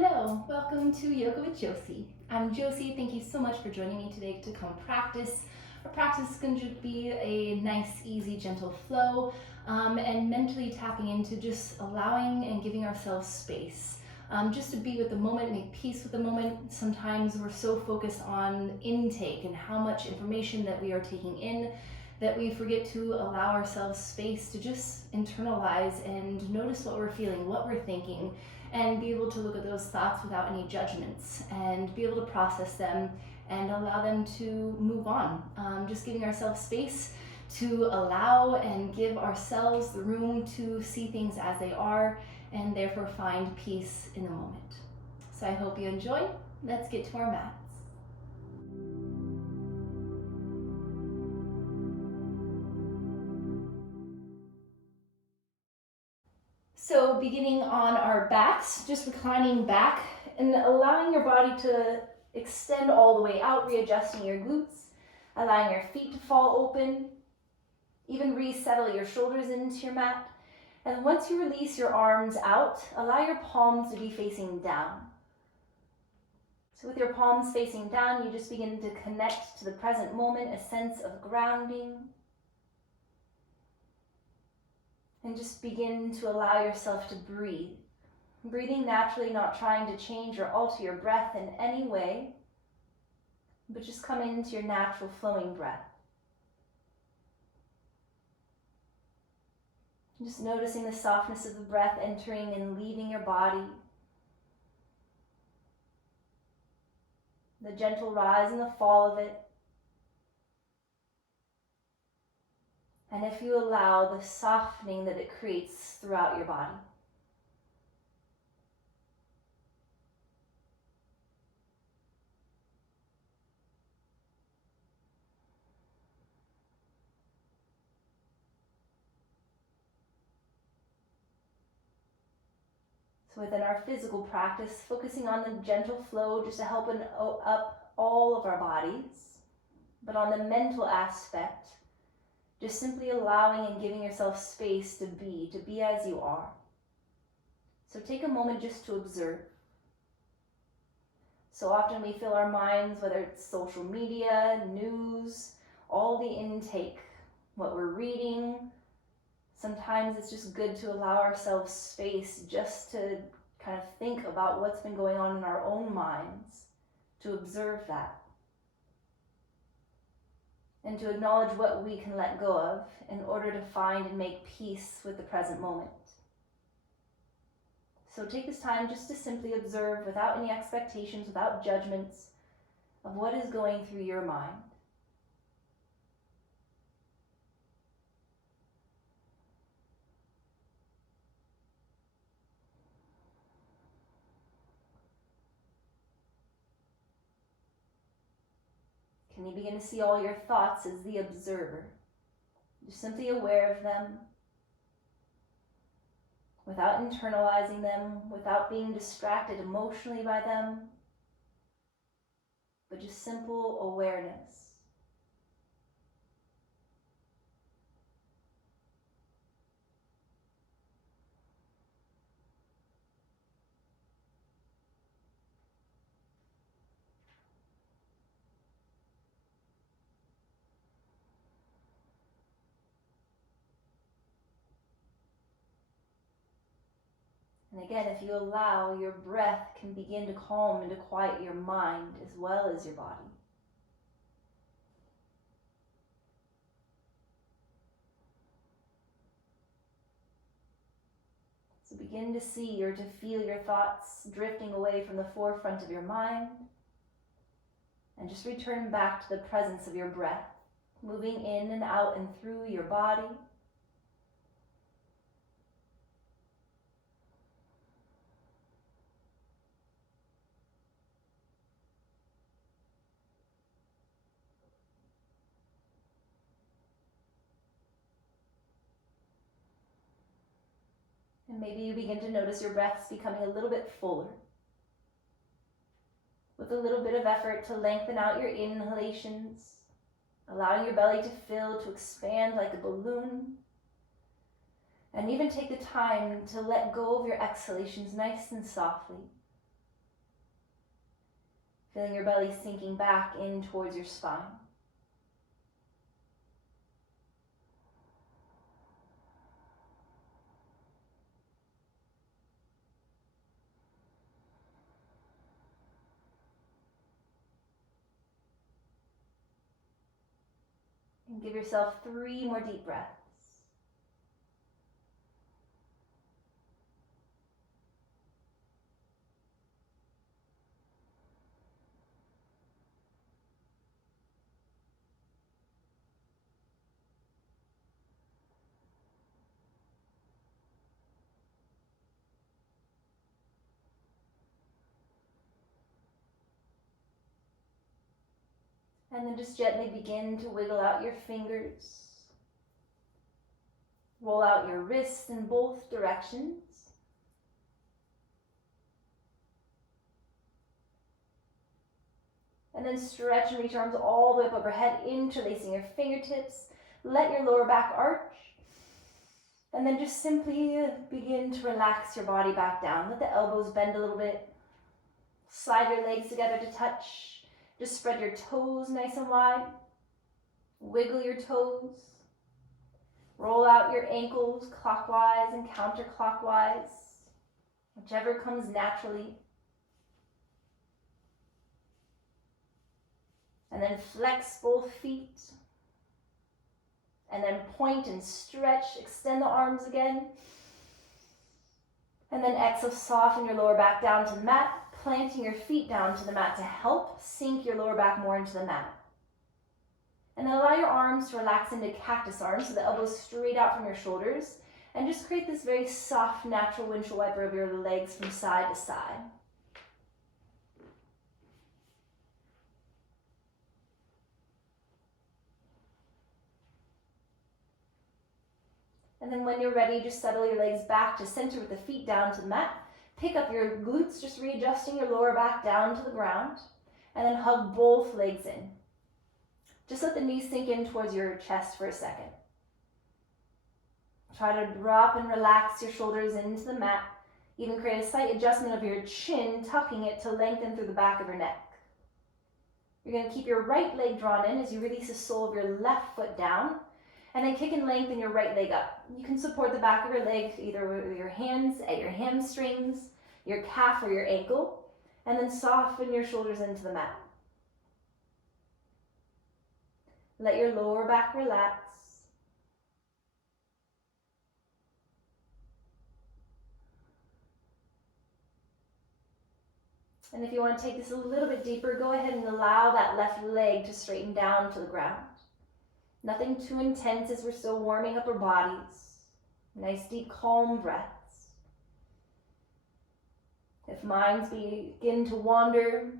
Hello, welcome to Yoga with Josie. I'm Josie. Thank you so much for joining me today to come practice. Our practice is going to be a nice, easy, gentle flow and mentally tapping into just allowing and giving ourselves space. Just to be with the moment, make peace with the moment. Sometimes we're so focused on intake and how much information that we are taking in that we forget to allow ourselves space to just internalize and notice what we're feeling, what we're thinking, and be able to look at those thoughts without any judgments and be able to process them and allow them to move on. Just giving ourselves space to allow and give ourselves the room to see things as they are and therefore find peace in the moment. So I hope you enjoy. Let's get to our mats. So beginning on our backs, just reclining back and allowing your body to extend all the way out, readjusting your glutes, allowing your feet to fall open, even resettle your shoulders into your mat. And once you release your arms out, allow your palms to be facing down. So with your palms facing down, you just begin to connect to the present moment, a sense of grounding. And just begin to allow yourself to breathe. Breathing naturally, not trying to change or alter your breath in any way, but just come into your natural flowing breath. Just noticing the softness of the breath entering and leaving your body. The gentle rise and the fall of it. And if you allow the softening that it creates throughout your body. So within our physical practice, focusing on the gentle flow just to help up all of our bodies, but on the mental aspect, just simply allowing and giving yourself space to be as you are. So take a moment just to observe. So often we fill our minds, whether it's social media, news, all the intake, what we're reading. Sometimes it's just good to allow ourselves space just to kind of think about what's been going on in our own minds, to observe that. And to acknowledge what we can let go of in order to find and make peace with the present moment. So take this time just to simply observe without any expectations, without judgments of what is going through your mind. Can you begin to see all your thoughts as the observer? You're simply aware of them, without internalizing them, without being distracted emotionally by them, but just simple awareness. And again, if you allow, your breath can begin to calm and to quiet your mind as well as your body. So begin to see or to feel your thoughts drifting away from the forefront of your mind, and just return back to the presence of your breath, moving in and out and through your body. And maybe you begin to notice your breaths becoming a little bit fuller. With a little bit of effort to lengthen out your inhalations, allowing your belly to fill, to expand like a balloon. And even take the time to let go of your exhalations nice and softly. Feeling your belly sinking back in towards your spine. And give yourself 3 more deep breaths. And then just gently begin to wiggle out your fingers. Roll out your wrists in both directions. And then stretch and reach arms all the way up overhead, interlacing your fingertips. Let your lower back arch. And then just simply begin to relax your body back down. Let the elbows bend a little bit. Slide your legs together to touch. Just spread your toes nice and wide. Wiggle your toes. Roll out your ankles clockwise and counterclockwise, whichever comes naturally. And then flex both feet. And then point and stretch, extend the arms again. And then exhale, soften your lower back down to the mat, planting your feet down to the mat to help sink your lower back more into the mat. And then allow your arms to relax into cactus arms, so the elbows straight out from your shoulders, and just create this very soft, natural windshield wiper of your legs from side to side. And then when you're ready, just settle your legs back to center with the feet down to the mat. Pick up your glutes, just readjusting your lower back down to the ground, and then hug both legs in. Just let the knees sink in towards your chest for a second. Try to drop and relax your shoulders into the mat. Even create a slight adjustment of your chin, tucking it to lengthen through the back of your neck. You're going to keep your right leg drawn in as you release the sole of your left foot down, and then kick and lengthen your right leg up. You can support the back of your leg either with your hands at your hamstrings, your calf, or your ankle, and then soften your shoulders into the mat. Let your lower back relax. And if you want to take this a little bit deeper, go ahead and allow that left leg to straighten down to the ground. Nothing too intense as we're still warming up our bodies. Nice deep calm breaths. If minds begin to wander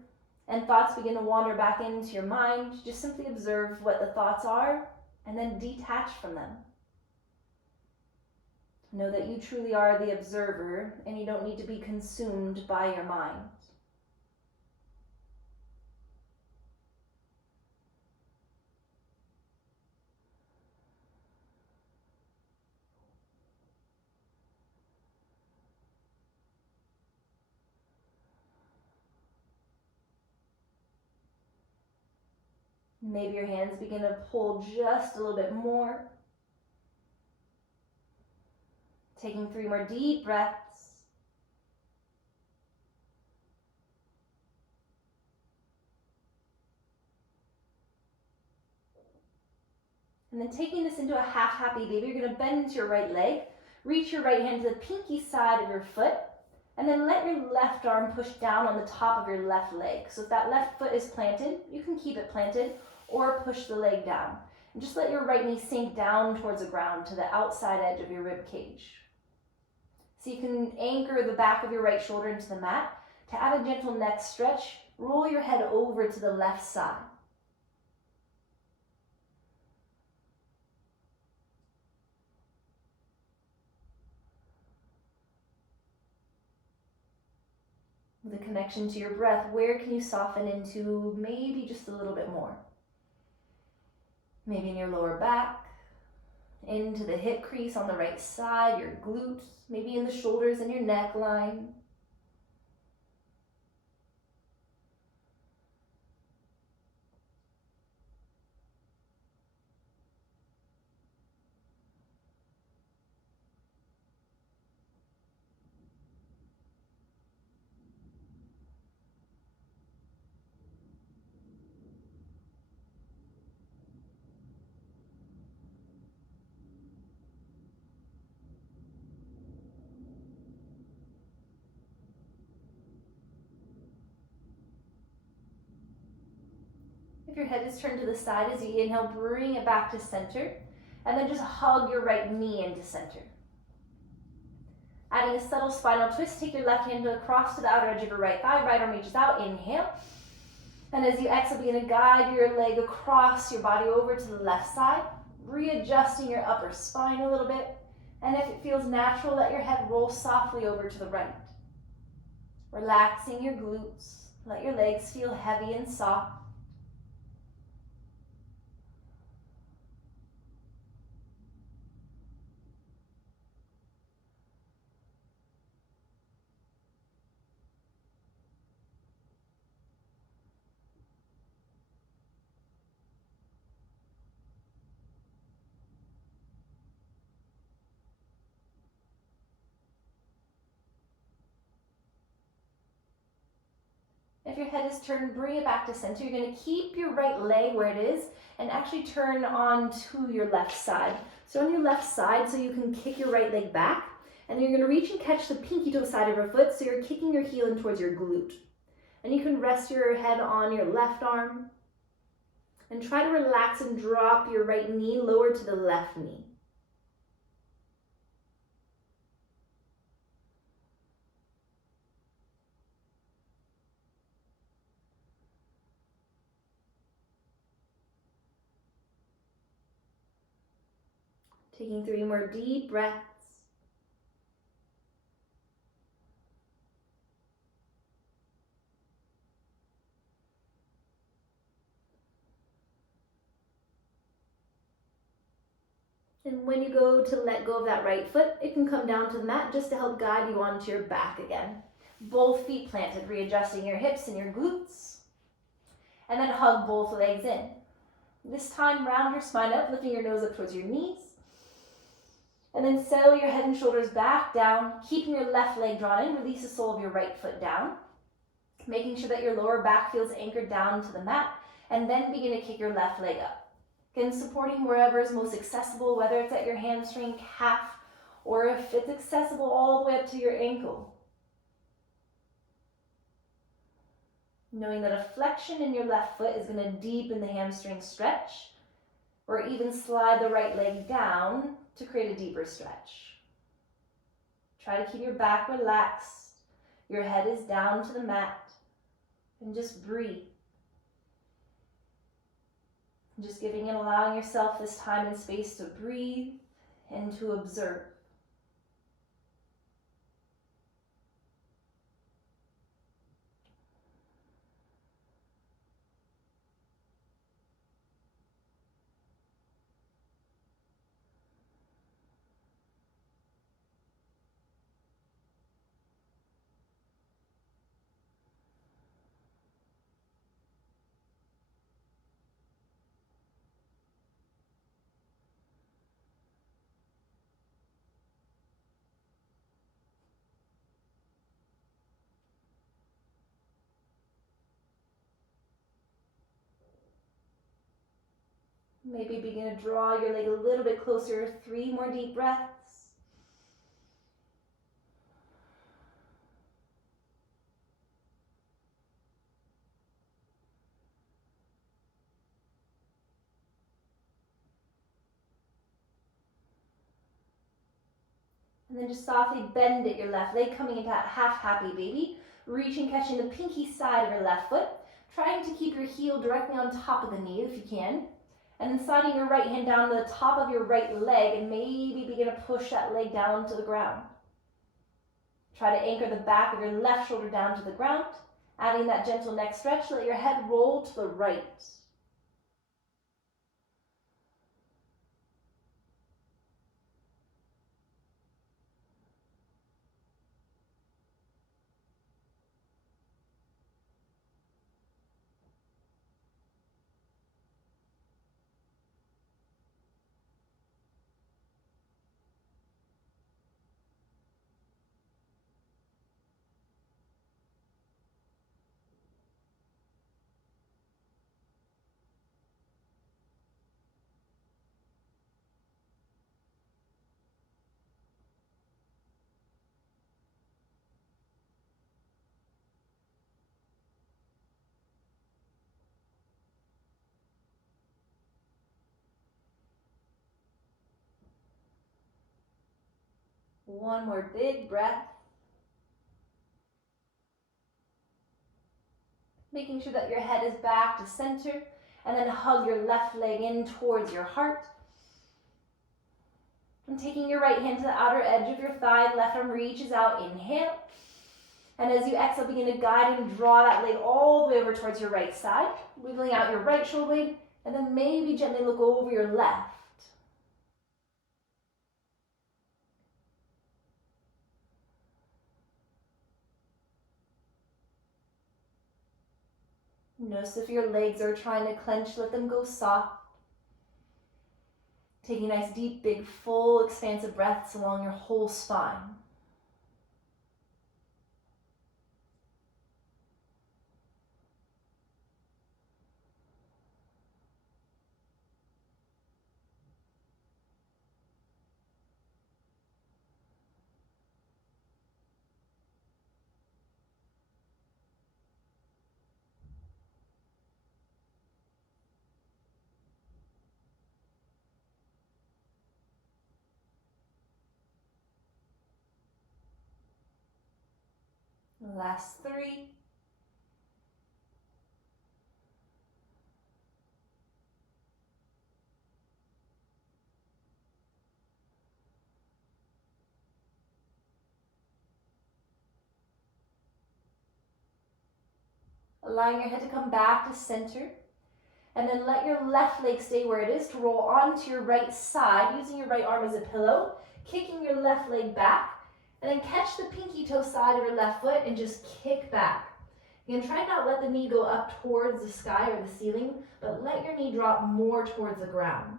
and thoughts begin to wander back into your mind, just simply observe what the thoughts are and then detach from them. Know that you truly are the observer and you don't need to be consumed by your mind. Maybe your hands begin to pull just a little bit more. Taking 3 more deep breaths. And then taking this into a half happy baby, you're going to bend into your right leg. Reach your right hand to the pinky side of your foot. And then let your left arm push down on the top of your left leg. So if that left foot is planted, you can keep it planted or push the leg down. And just let your right knee sink down towards the ground to the outside edge of your rib cage. So you can anchor the back of your right shoulder into the mat. To add a gentle neck stretch, roll your head over to the left side. The connection to your breath, where can you soften into maybe just a little bit more? Maybe in your lower back, into the hip crease on the right side, your glutes, maybe in the shoulders and your neckline. If your head is turned to the side as you inhale, bring it back to center. And then just hug your right knee into center. Adding a subtle spinal twist, take your left hand across to the outer edge of your right thigh. Right arm reaches out, inhale. And as you exhale, begin to guide your leg across your body over to the left side, readjusting your upper spine a little bit. And if it feels natural, let your head roll softly over to the right. Relaxing your glutes. Let your legs feel heavy and soft. If your head is turned, bring it back to center. You're going to keep your right leg where it is and actually turn on to your left side. So on your left side, so you can kick your right leg back, and then you're going to reach and catch the pinky toe side of your foot, so you're kicking your heel in towards your glute. And you can rest your head on your left arm and try to relax and drop your right knee lower to the left knee. Taking 3 more deep breaths. And when you go to let go of that right foot, it can come down to the mat just to help guide you onto your back again. Both feet planted, readjusting your hips and your glutes. And then hug both legs in. This time, round your spine up, lifting your nose up towards your knees. And then settle your head and shoulders back down, keeping your left leg drawn in. Release the sole of your right foot down, making sure that your lower back feels anchored down to the mat. And then begin to kick your left leg up. Again, supporting wherever is most accessible, whether it's at your hamstring, calf, or if it's accessible all the way up to your ankle. Knowing that a flexion in your left foot is going to deepen the hamstring stretch, or even slide the right leg down to create a deeper stretch. Try to keep your back relaxed. Your head is down to the mat, and just breathe. Just giving and allowing yourself this time and space to breathe and to observe. Maybe begin to draw your leg a little bit closer. 3 more deep breaths. And then just softly bend at your left leg, coming into half happy baby. Reaching, catching the pinky side of your left foot. Trying to keep your heel directly on top of the knee if you can. And then sliding your right hand down to the top of your right leg and maybe begin to push that leg down to the ground. Try to anchor the back of your left shoulder down to the ground. Adding that gentle neck stretch, let your head roll to the right. One more big breath. Making sure that your head is back to center, and then hug your left leg in towards your heart. And taking your right hand to the outer edge of your thigh, left arm reaches out, inhale. And as you exhale, begin to guide and draw that leg all the way over towards your right side, wiggling out your right shoulder blade, and then maybe gently look over your left. Notice if your legs are trying to clench, let them go soft. Taking nice, deep, big, full, expansive breaths along your whole spine. Last 3. Allowing your head to come back to center. And then let your left leg stay where it is to roll onto your right side, using your right arm as a pillow, kicking your left leg back, and then catch the pinky toe side of your left foot and just kick back. Again, try not to let the knee go up towards the sky or the ceiling, but let your knee drop more towards the ground.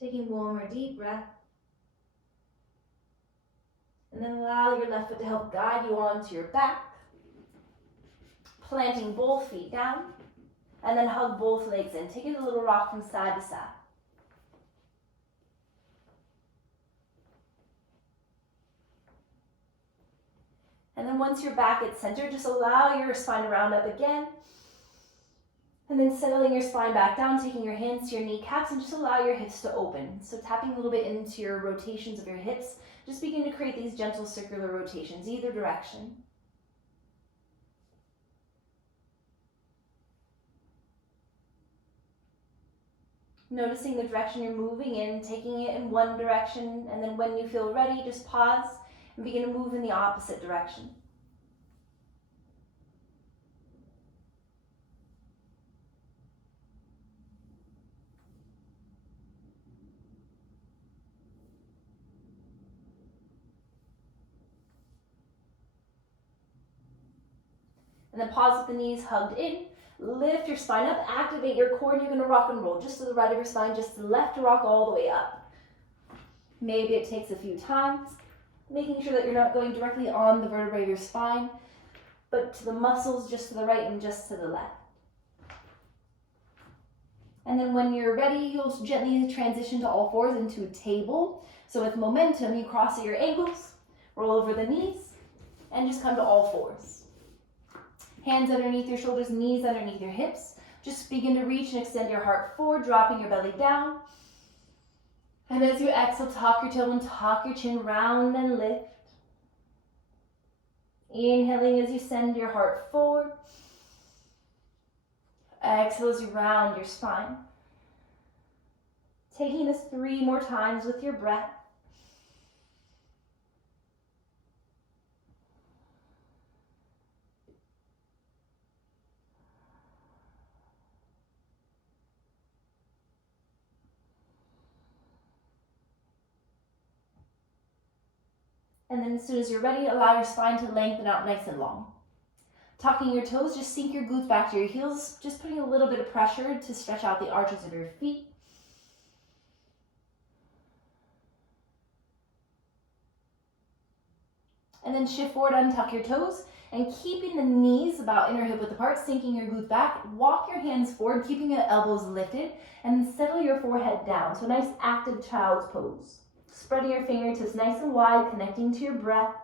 Taking one more deep breath. And then allow your left foot to help guide you onto your back. Planting both feet down. And then hug both legs in. Take a little rock from side to side. And then once you're back at center, just allow your spine to round up again. And then settling your spine back down, taking your hands to your kneecaps, and just allow your hips to open. So tapping a little bit into your rotations of your hips, just begin to create these gentle circular rotations, either direction. Noticing the direction you're moving in, taking it in one direction, and then when you feel ready, just pause and begin to move in the opposite direction. And then pause with the knees hugged in. Lift your spine up, activate your core, and you're going to rock and roll just to the right of your spine, just to the left to rock all the way up. Maybe it takes a few times, making sure that you're not going directly on the vertebrae of your spine, but to the muscles just to the right and just to the left. And then when you're ready, you'll gently transition to all fours into a table. So with momentum, you cross at your ankles, roll over the knees, and just come to all fours. Hands underneath your shoulders, knees underneath your hips. Just begin to reach and extend your heart forward, dropping your belly down. And as you exhale, tuck your tailbone, tuck your chin, round and lift. Inhaling as you send your heart forward. Exhale as you round your spine. Taking this 3 more times with your breath. And then as soon as you're ready, allow your spine to lengthen out nice and long. Tucking your toes, just sink your glutes back to your heels, just putting a little bit of pressure to stretch out the arches of your feet. And then shift forward, untuck your toes, and keeping the knees about inner hip width apart, sinking your glutes back, walk your hands forward, keeping your elbows lifted, and then settle your forehead down. So a nice active child's pose. Spreading your fingertips nice and wide, connecting to your breath.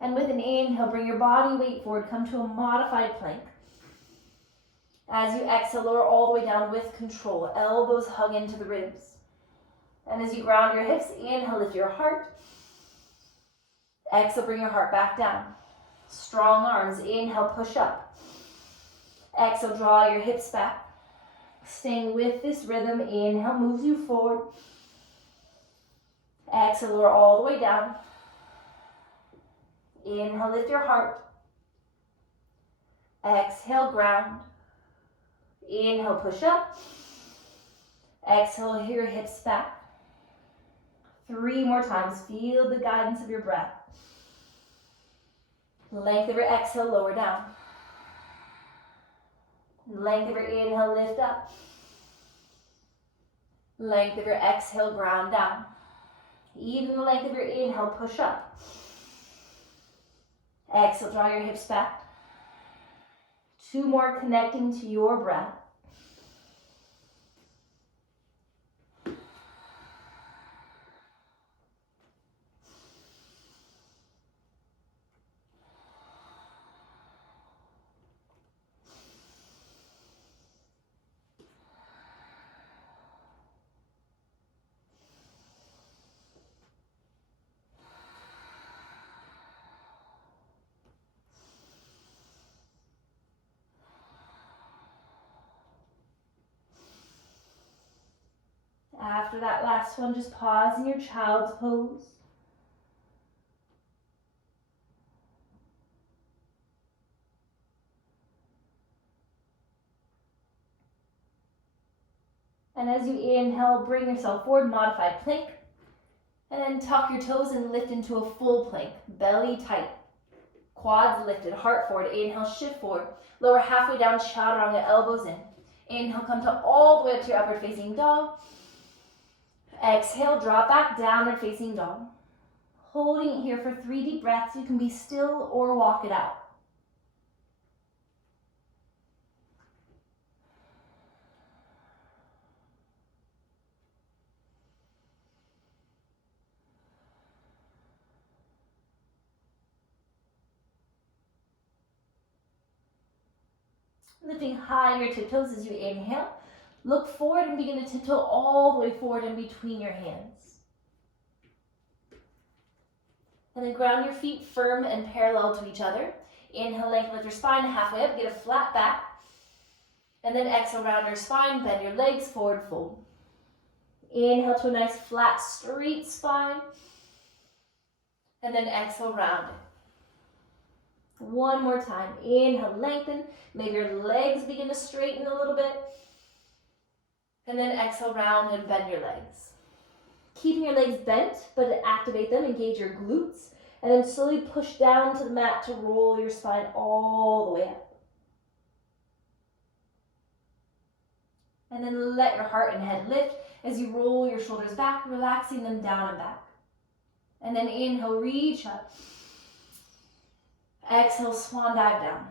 And with an inhale, bring your body weight forward, come to a modified plank. As you exhale, lower all the way down with control. Elbows hug into the ribs. And as you ground your hips, inhale, lift your heart. Exhale, bring your heart back down. Strong arms, inhale, push up. Exhale, draw your hips back. Staying with this rhythm, inhale, moves you forward. Exhale, lower all the way down. Inhale, lift your heart. Exhale, ground. Inhale, push up. Exhale, your hips back. 3 more times. Feel the guidance of your breath. Length of your exhale, lower down. Length of your inhale, lift up. Length of your exhale, ground down. Even the length of your inhale, push up. Exhale, draw your hips back. 2 more, connecting to your breath. After that last one, just pause in your child's pose. And as you inhale, bring yourself forward, modified plank. And then tuck your toes and lift into a full plank, belly tight. Quads lifted, heart forward. Inhale, shift forward. Lower halfway down, chaturanga, elbows in. Inhale, come to all the way up to your upward facing dog. Exhale, drop back, downward facing dog. Holding it here for 3 deep breaths. You can be still or walk it out. Lifting high your tiptoes as you inhale. Look forward and begin to tiptoe all the way forward in between your hands. And then ground your feet firm and parallel to each other. Inhale, lengthen your spine halfway up, get a flat back. And then exhale, round your spine, bend your legs, forward fold. Inhale to a nice flat, straight spine. And then exhale, round it. 1 more time. Inhale, lengthen. Maybe your legs begin to straighten a little bit. And then exhale, round and bend your legs. Keeping your legs bent, but to activate them, engage your glutes. And then slowly push down to the mat to roll your spine all the way up. And then let your heart and head lift as you roll your shoulders back, relaxing them down and back. And then inhale, reach up. Exhale, swan dive down.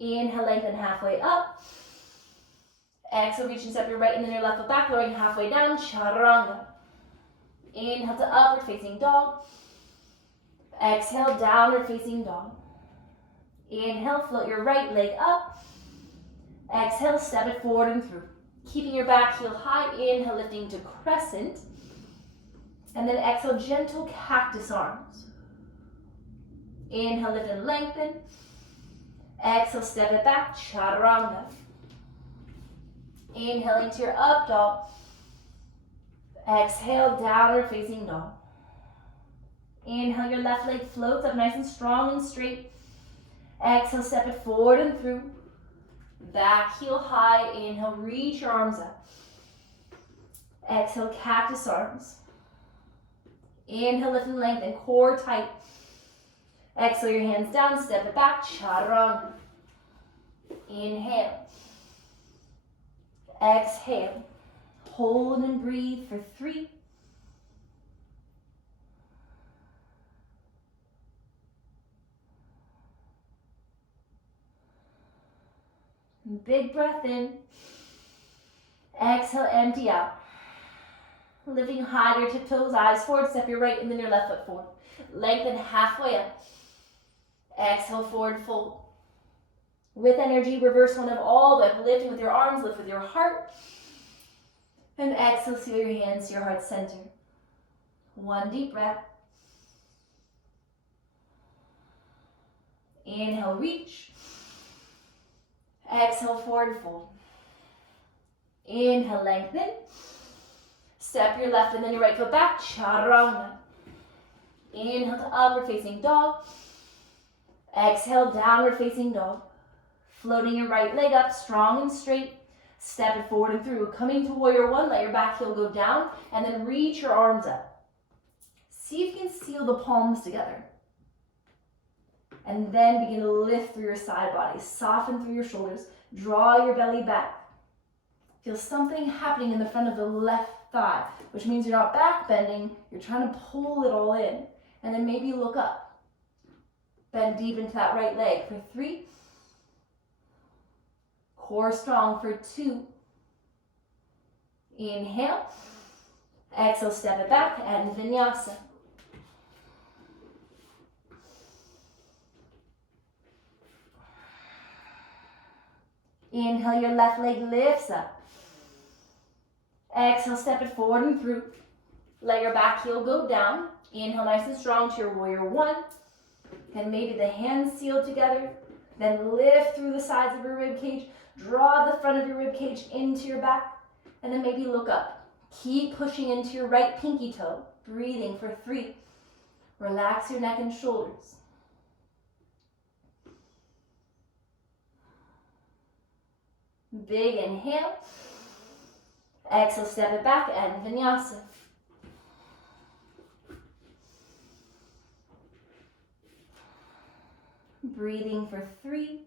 Inhale, lengthen halfway up. Exhale, reach and step your right and then your left foot back, lowering halfway down, chaturanga. Inhale to upward facing dog. Exhale, downward facing dog. Inhale, float your right leg up. Exhale, step it forward and through. Keeping your back heel high, inhale, lifting to crescent. And then exhale, gentle cactus arms. Inhale, lift and lengthen. Exhale, step it back, chaturanga. Inhale into your up dog. Exhale, downward facing dog. Inhale, your left leg floats up nice and strong and straight. Exhale, step it forward and through. Back heel high. Inhale, reach your arms up. Exhale, cactus arms. Inhale, lift and lengthen, core tight. Exhale your hands down, step it back, chaturanga. Inhale. Exhale. Hold and breathe for 3. Big breath in. Exhale, empty out. Lifting high to your tiptoes, eyes forward, step your right and then your left foot forward. Lengthen halfway up. Exhale, forward fold. With energy, reverse one of all, but lifting with your arms, lift with your heart. And exhale, seal your hands to your heart center. 1 deep breath. Inhale, reach. Exhale, forward fold. Inhale, lengthen. Step your left and then your right foot back, chaturanga. Inhale to upward facing dog. Exhale, downward facing dog. Floating your right leg up, strong and straight. Step it forward and through. Coming to warrior 1, let your back heel go down and then reach your arms up. See if you can seal the palms together. And then begin to lift through your side body. Soften through your shoulders. Draw your belly back. Feel something happening in the front of the left thigh, which means you're not back bending, you're trying to pull it all in. And then maybe look up. Bend deep into that right leg for 3. Core strong for 2. Inhale. Exhale, step it back and vinyasa. Inhale, your left leg lifts up. Exhale, step it forward and through. Let your back heel go down. Inhale nice and strong to your warrior 1. And maybe the hands seal together. Then lift through the sides of your rib cage. Draw the front of your rib cage into your back. And then maybe look up. Keep pushing into your right pinky toe. Breathing for 3. Relax your neck and shoulders. Big inhale. Exhale, step it back and vinyasa. Breathing for 3.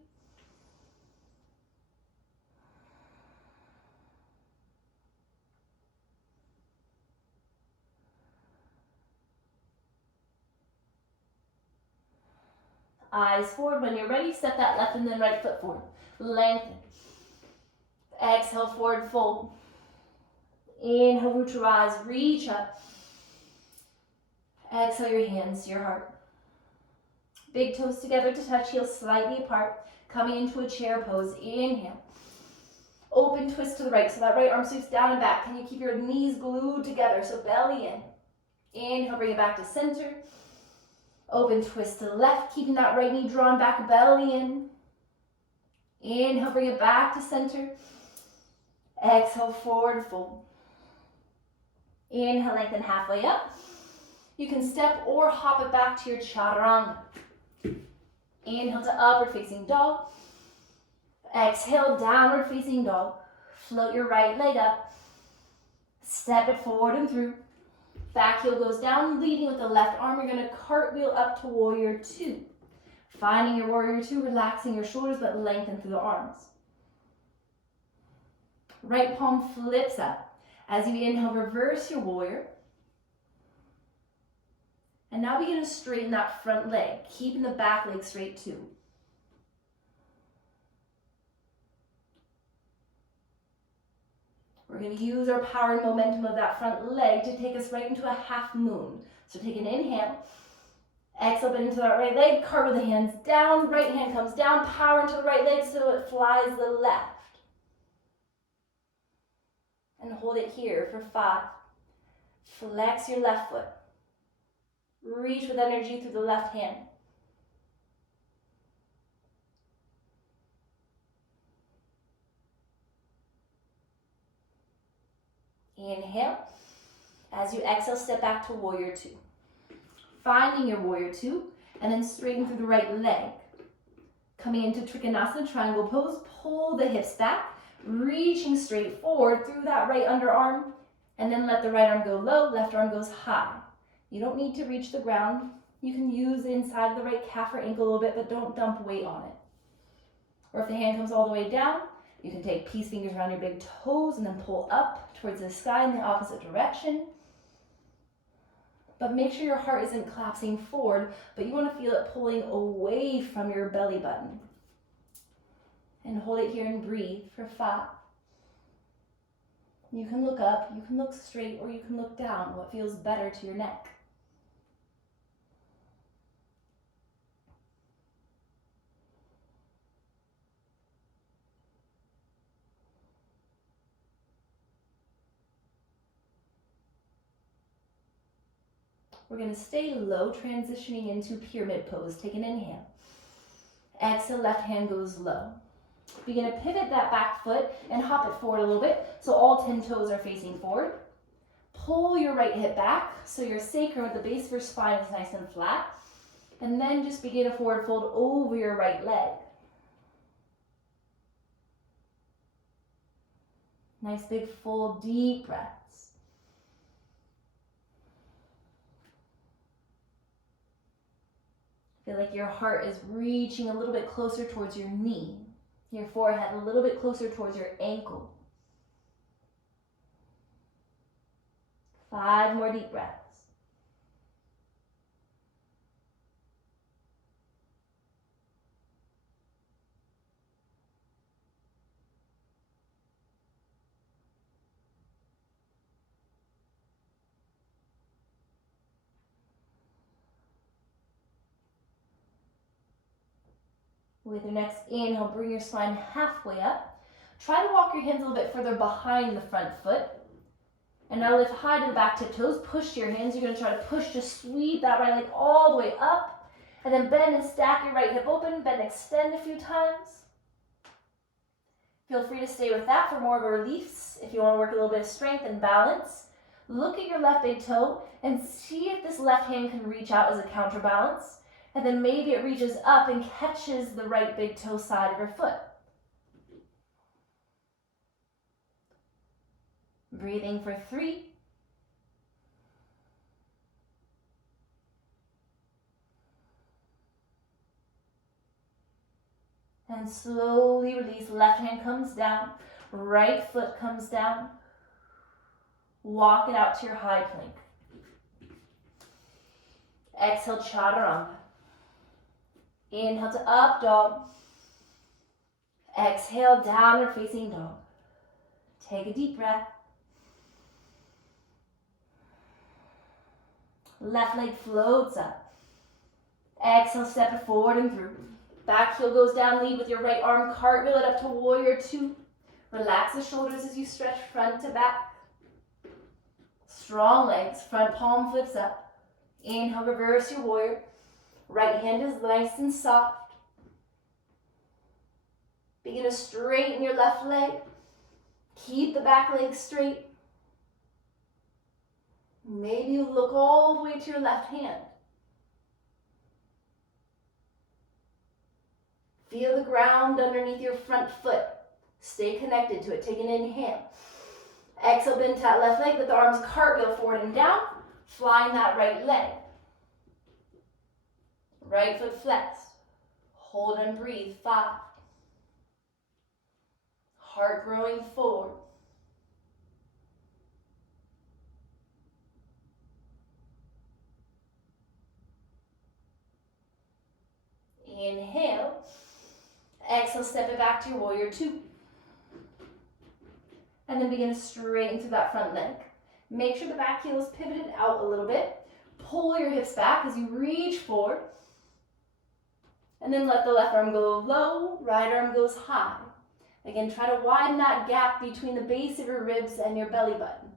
Eyes forward. When you're ready, step that left and then right foot forward. Lengthen. Exhale, forward fold. Inhale, root your eyes, reach up. Exhale your hands to your heart. Big toes together to touch, heels slightly apart. Coming into a chair pose. Inhale. Open twist to the right, so that right arm sweeps down and back. Can you keep your knees glued together, so belly in. Inhale, bring it back to center. Open twist to the left, keeping that right knee drawn back, belly in. Inhale, bring it back to center. Exhale, forward fold. Inhale, lengthen halfway up. You can step or hop it back to your chaturanga. Inhale to upward facing dog. Exhale, downward facing dog. Float your right leg up. Step it forward and through. Back heel goes down, leading with the left arm. You're going to cartwheel up to warrior 2. Finding your warrior 2, relaxing your shoulders, but lengthen through the arms. Right palm flips up. As you inhale, reverse your warrior. And now begin to straighten that front leg, keeping the back leg straight too. We're going to use our power and momentum of that front leg to take us right into a half moon. So take an inhale. Exhale, bend into that right leg, cartwheel the hands down, right hand comes down, power into the right leg so it flies the left. And hold it here for 5. Flex your left foot. Reach with energy through the left hand. Inhale. As you exhale, step back to warrior 2. Finding your warrior 2, and then straighten through the right leg. Coming into Trikonasana, triangle pose, pull the hips back, reaching straight forward through that right underarm, and then let the right arm go low, left arm goes high. You don't need to reach the ground. You can use the inside of the right calf or ankle a little bit, but don't dump weight on it. Or if the hand comes all the way down, you can take peace fingers around your big toes and then pull up towards the sky in the opposite direction. But make sure your heart isn't collapsing forward, but you want to feel it pulling away from your belly button. And hold it here and breathe for 5. You can look up, you can look straight, or you can look down, what feels better to your neck. We're going to stay low, transitioning into pyramid pose. Take an inhale. Exhale, left hand goes low. Begin to pivot that back foot and hop it forward a little bit so all 10 toes are facing forward. Pull your right hip back so your sacrum at the base of your spine is nice and flat. And then just begin a forward fold over your right leg. Nice big full deep breaths. Feel like your heart is reaching a little bit closer towards your knee. Your forehead a little bit closer towards your ankle. 5 more deep breaths. With your next inhale, bring your spine halfway up. Try to walk your hands a little bit further behind the front foot. And now lift high to the back tip toes. Push to your hands. You're going to try to push to sweep that right leg all the way up. And then bend and stack your right hip open. Bend and extend a few times. Feel free to stay with that for more of a release. If you want to work a little bit of strength and balance, look at your left big toe and see if this left hand can reach out as a counterbalance. And then maybe it reaches up and catches the right big toe side of your foot. Breathing for 3. And slowly release. Left hand comes down. Right foot comes down. Walk it out to your high plank. Exhale, chaturanga. Inhale to up dog. Exhale, downward facing dog. Take a deep breath. Left leg floats up. Exhale, step it forward and through. Back heel goes down, lead with your right arm, cartwheel it up to warrior 2. Relax the shoulders as you stretch front to back. Strong legs, front palm flips up. Inhale, reverse your warrior. Right hand is nice and soft. Begin to straighten your left leg. Keep the back leg straight. Maybe you look all the way to your left hand. Feel the ground underneath your front foot. Stay connected to it. Take an inhale. Exhale, bend that left leg. Let the arms cartwheel forward and down. Flying that right leg. Right foot flexed. Hold and breathe. 5. Heart growing forward. Inhale. Exhale, step it back to your warrior 2. And then begin to straighten through that front leg. Make sure the back heel is pivoted out a little bit. Pull your hips back as you reach forward. And then let the left arm go low, right arm goes high. Again, try to widen that gap between the base of your ribs and your belly button.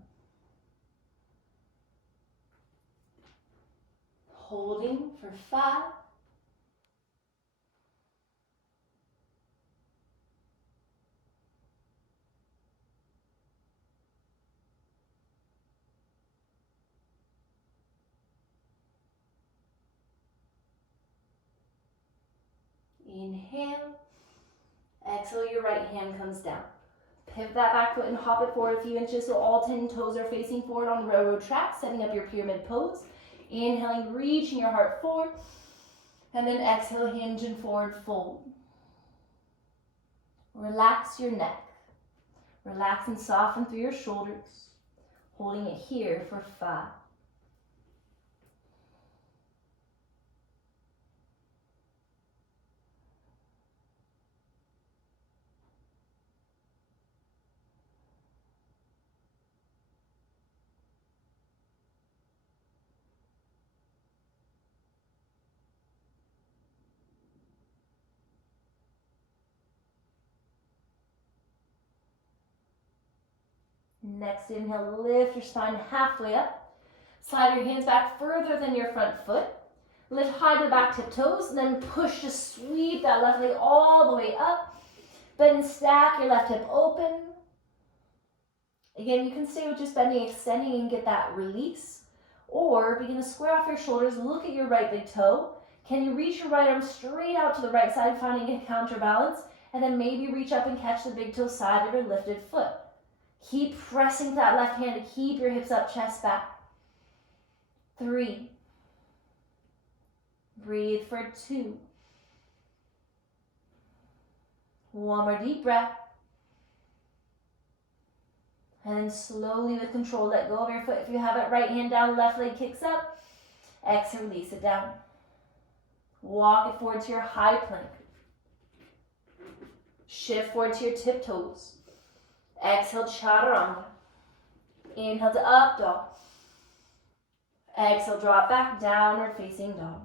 Holding for 5. Inhale. Exhale, your right hand comes down. Pivot that back foot and hop it forward a few inches so all 10 toes are facing forward on the railroad track, setting up your pyramid pose. Inhaling, reaching your heart forward. And then exhale, hinge and forward fold. Relax your neck. Relax and soften through your shoulders. Holding it here for 5. Next inhale, lift your spine halfway up. Slide your hands back further than your front foot. Lift high to the back tip toes, and then push to sweep that left leg all the way up. Bend and stack your left hip open. Again, you can stay with just bending, extending, and get that release. Or begin to square off your shoulders, look at your right big toe. Can you reach your right arm straight out to the right side, finding a counterbalance? And then maybe reach up and catch the big toe side of your lifted foot. Keep pressing that left hand to keep your hips up, chest back. 3. Breathe for 2. 1 more deep breath. And then slowly with control, let go of your foot. If you have it, right hand down, left leg kicks up. Exhale, release it down. Walk it forward to your high plank. Shift forward to your tiptoes. Exhale, chaturanga. Inhale to up dog. Exhale, drop back, downward facing dog.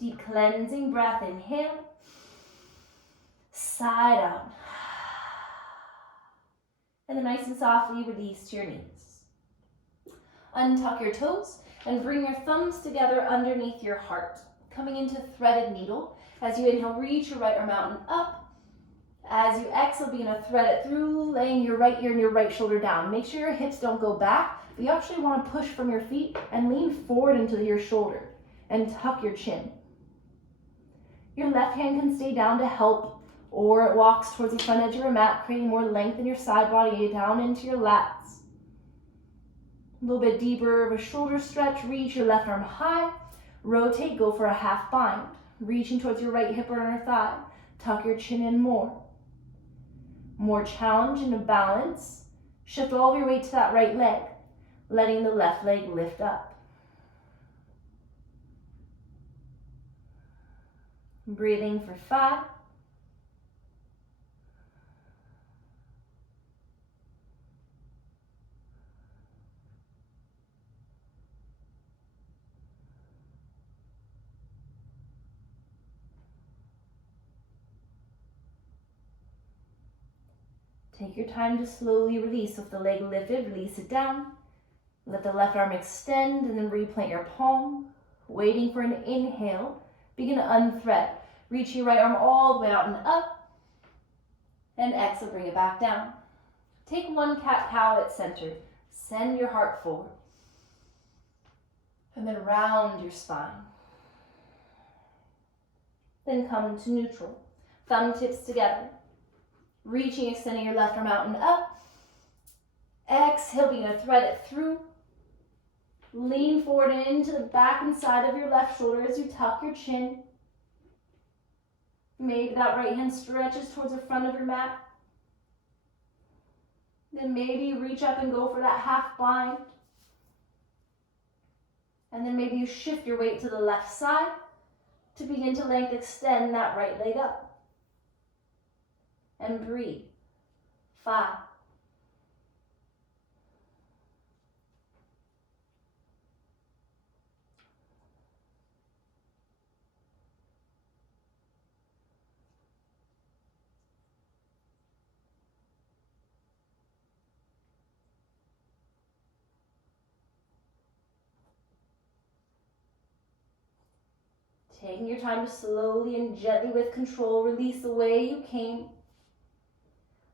Deep cleansing breath, inhale. Side out. And then nice and softly release to your knees. Untuck your toes and bring your thumbs together underneath your heart. Coming into threaded needle. As you inhale, reach your right arm out and up. As you exhale, begin to thread it through, laying your right ear and your right shoulder down. Make sure your hips don't go back, but you actually want to push from your feet and lean forward into your shoulder and tuck your chin. Your left hand can stay down to help, or it walks towards the front edge of your mat, creating more length in your side body, down into your lats. A little bit deeper of a shoulder stretch, reach your left arm high, rotate, go for a half bind, reaching towards your right hip or inner thigh, tuck your chin in more. More challenge into balance. Shift all of your weight to that right leg, letting the left leg lift up. Breathing for 5. Take your time to slowly release. With the leg lifted, release it down. Let the left arm extend and then replant your palm. Waiting for an inhale, begin to unthread. Reach your right arm all the way out and up. And exhale, bring it back down. Take 1 cat-cow at center. Send your heart forward. And then round your spine. Then come to neutral. Thumb tips together. Reaching, extending your left arm out and up. Exhale, begin to thread it through. Lean forward and into the back and side of your left shoulder as you tuck your chin. Maybe that right hand stretches towards the front of your mat. Then maybe you reach up and go for that half bind. And then maybe you shift your weight to the left side to begin to length extend that right leg up. And breathe. 5. Taking your time to slowly and gently with control release the way you came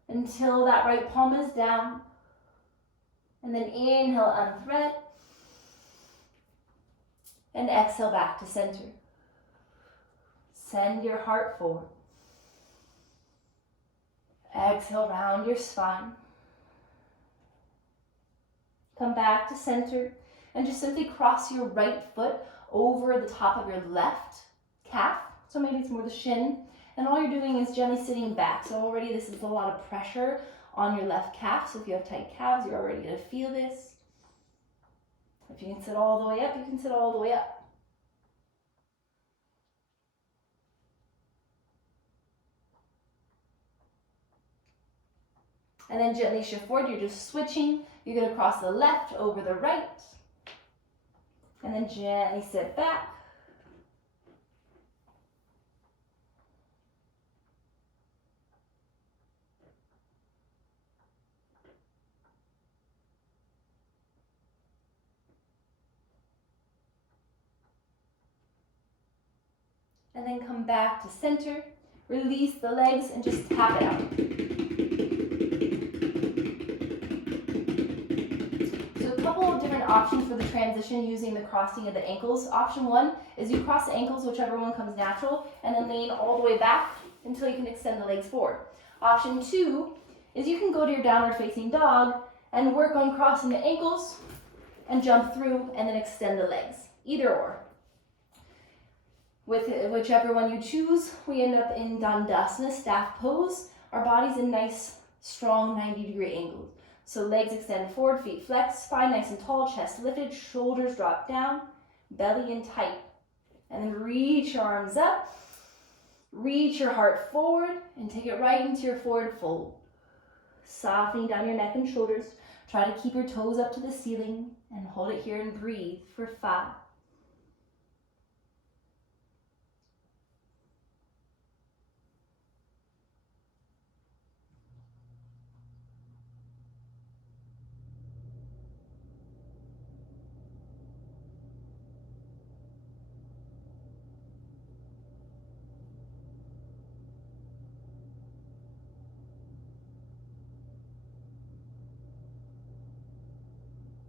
until that right palm is down. And then inhale, unthread. And exhale back to center. Send your heart forward. Exhale, round your spine. Come back to center. And just simply cross your right foot over the top of your left calf. So maybe it's more the shin. And all you're doing is gently sitting back. So already this is a lot of pressure on your left calf. So if you have tight calves, you're already going to feel this. If you can sit all the way up, you can sit all the way up. And then gently shift forward. You're just switching. You're going to cross the left over the right. And then gently sit back. And then come back to center. Release the legs and just tap it out. So a couple of different options for the transition using the crossing of the ankles. Option one is you cross the ankles, whichever one comes natural, and then lean all the way back until you can extend the legs forward. Option two is you can go to your downward facing dog and work on crossing the ankles and jump through and then extend the legs. Either or. With whichever one you choose, we end up in Dandasana, staff pose. Our body's in nice, strong 90-degree angles. So legs extend forward, feet flex, spine nice and tall, chest lifted, shoulders drop down, belly in tight. And then reach your arms up, reach your heart forward, and take it right into your forward fold. Softening down your neck and shoulders. Try to keep your toes up to the ceiling and hold it here and breathe for 5.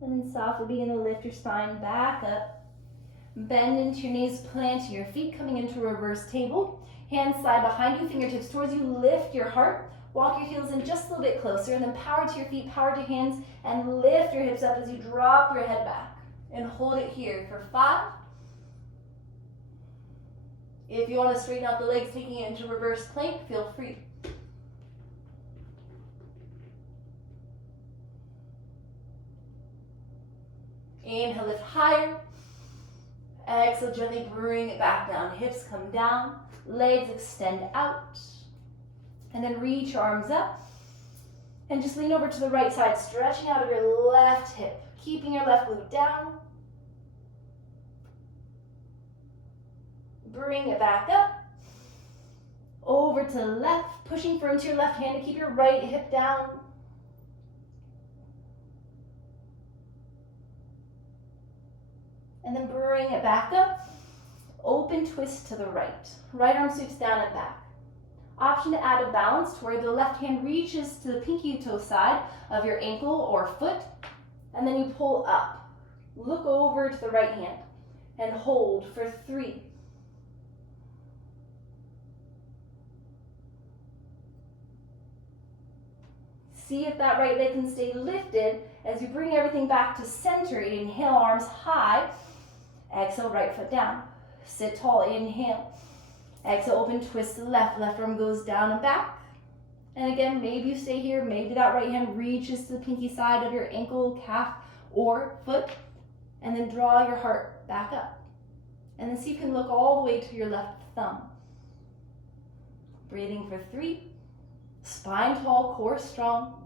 And then softly begin to lift your spine back up. Bend into your knees, planting your feet, coming into reverse table. Hands slide behind you, fingertips towards you. Lift your heart. Walk your heels in just a little bit closer, and then power to your feet, power to your hands, and lift your hips up as you drop your head back. And hold it here for 5. If you want to straighten out the legs, taking it into reverse plank, feel free. Inhale, lift higher. Exhale, gently bring it back down. Hips come down, legs extend out. And then reach your arms up. And just lean over to the right side, stretching out of your left hip. Keeping your left glute down. Bring it back up. Over to the left, pushing firm to your left hand to keep your right hip down. And then bring it back up. Open twist to the right. Right arm sweeps down and back. Option to add a balance to where the left hand reaches to the pinky toe side of your ankle or foot. And then you pull up. Look over to the right hand. And hold for 3. See if that right leg can stay lifted as you bring everything back to center. Inhale, arms high. Exhale, right foot down. Sit tall, inhale. Exhale, open, twist to the left. Left arm goes down and back. And again, maybe you stay here. Maybe that right hand reaches to the pinky side of your ankle, calf, or foot. And then draw your heart back up. And then see if you can look all the way to your left thumb. Breathing for 3. Spine tall, core strong.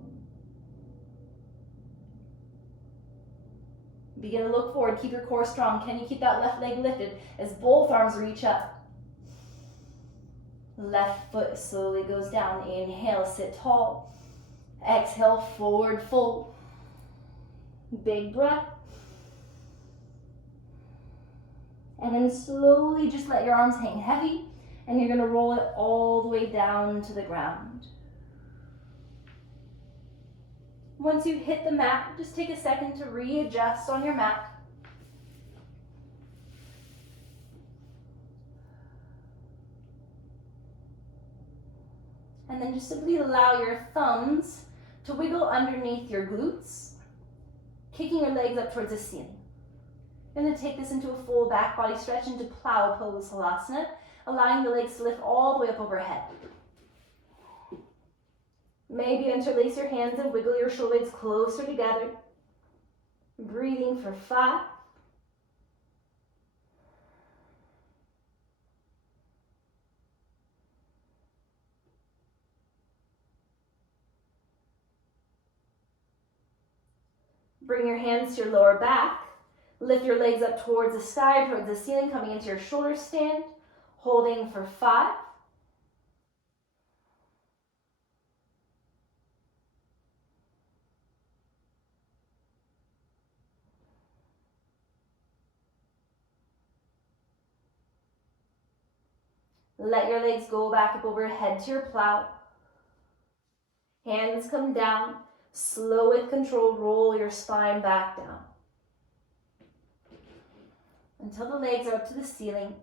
Begin to look forward, keep your core strong. Can you keep that left leg lifted as both arms reach up? Left foot slowly goes down. Inhale, sit tall. Exhale, forward fold. Big breath. And then slowly just let your arms hang heavy, and you're gonna roll it all the way down to the ground. Once you hit the mat, just take a second to readjust on your mat. And then just simply allow your thumbs to wiggle underneath your glutes, kicking your legs up towards the ceiling. You're going to take this into a full back body stretch into plow pose halasana, allowing the legs to lift all the way up overhead. Maybe interlace your hands and wiggle your shoulder blades closer together. Breathing for 5. Bring your hands to your lower back. Lift your legs up towards the sky, towards the ceiling, coming into your shoulder stand. Holding for 5. Let your legs go back up overhead to your plow. Hands come down. Slow with control, roll your spine back down. Until the legs are up to the ceiling.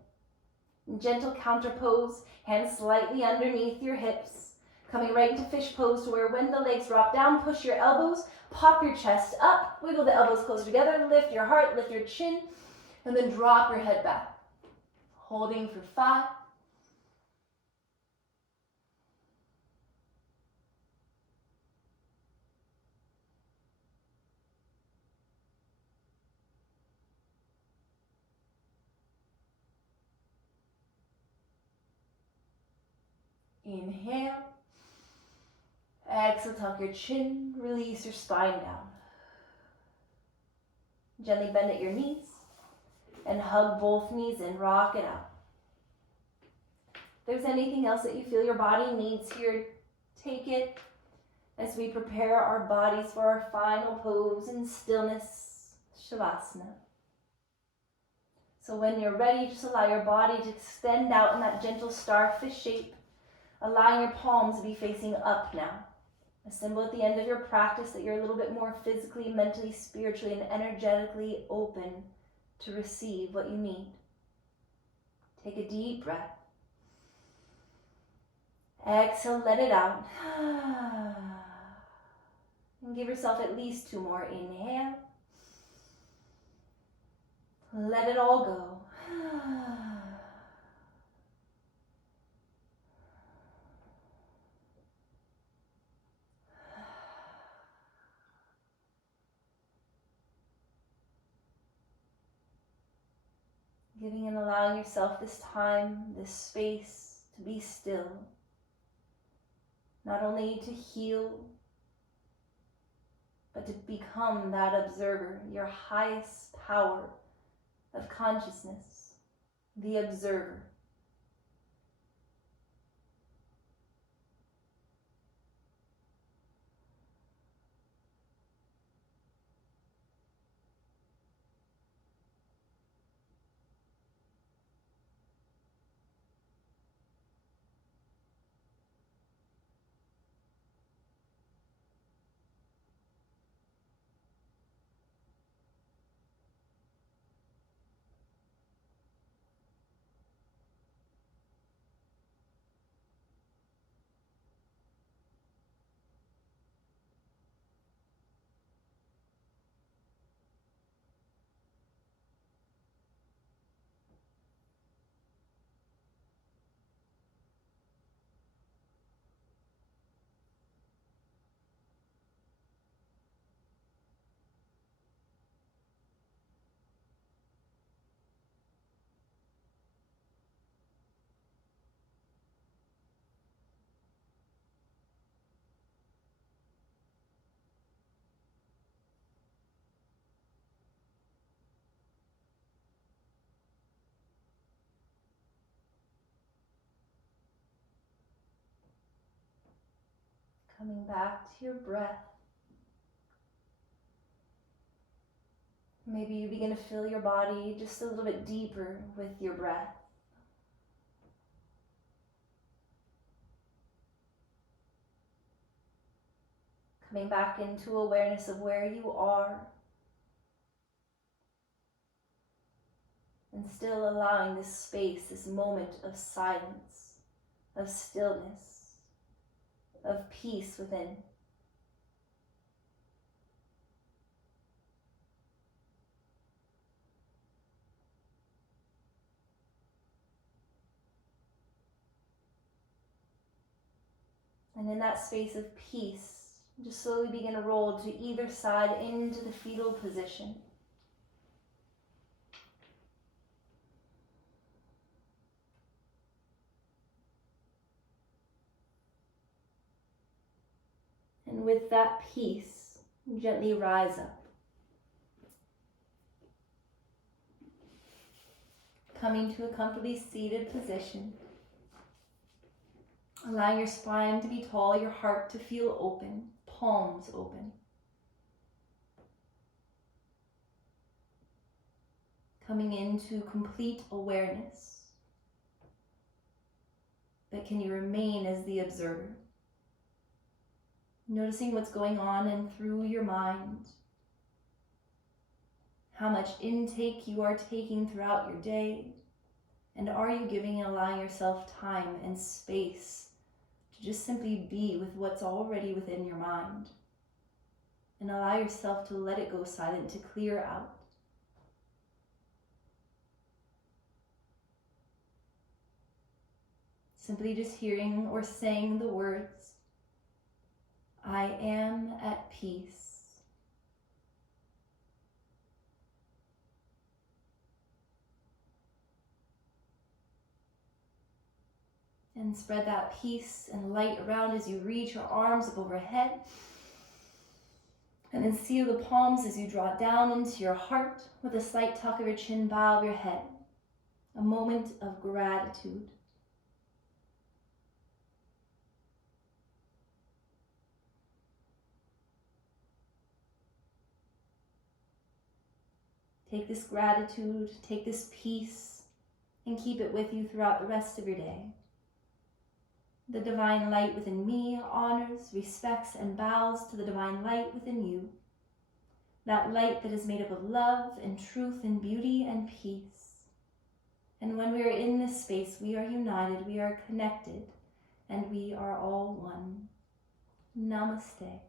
Gentle counter pose, hands slightly underneath your hips. Coming right into fish pose to where when the legs drop down, push your elbows, pop your chest up, wiggle the elbows closer together, lift your heart, lift your chin, and then drop your head back. Holding for 5. Inhale. Exhale, tuck your chin, release your spine down. Gently bend at your knees and hug both knees and rock it out. If there's anything else that you feel your body needs here, take it as we prepare our bodies for our final pose in stillness, Shavasana. So when you're ready, just allow your body to extend out in that gentle starfish shape, allowing your palms to be facing up now. A symbol at the end of your practice that you're a little bit more physically, mentally, spiritually, and energetically open to receive what you need. Take a deep breath. Exhale, let it out. And give yourself at least 2 more. Inhale. Let it all go. Giving and allowing yourself this time, this space to be still. Not only to heal, but to become that observer, your highest power of consciousness, the observer. Coming back to your breath. Maybe you begin to fill your body just a little bit deeper with your breath. Coming back into awareness of where you are. And still allowing this space, this moment of silence, of stillness, of peace within. And in that space of peace, just slowly begin to roll to either side into the fetal position. And with that peace, gently rise up. Coming to a comfortably seated position. Allowing your spine to be tall, your heart to feel open, palms open. Coming into complete awareness. But can you remain as the observer? Noticing what's going on and through your mind. How much intake you are taking throughout your day. And are you giving and allowing yourself time and space to just simply be with what's already within your mind? And allow yourself to let it go silent, to clear out. Simply just hearing or saying the words, I am at peace. And spread that peace and light around as you reach your arms up overhead. And then seal the palms as you draw down into your heart with a slight tuck of your chin, bow of your head. A moment of gratitude. Take this gratitude, take this peace, and keep it with you throughout the rest of your day. The divine light within me honors, respects, and bows to the divine light within you. That light that is made up of love and truth and beauty and peace. And when we are in this space, we are united, we are connected, and we are all one. Namaste.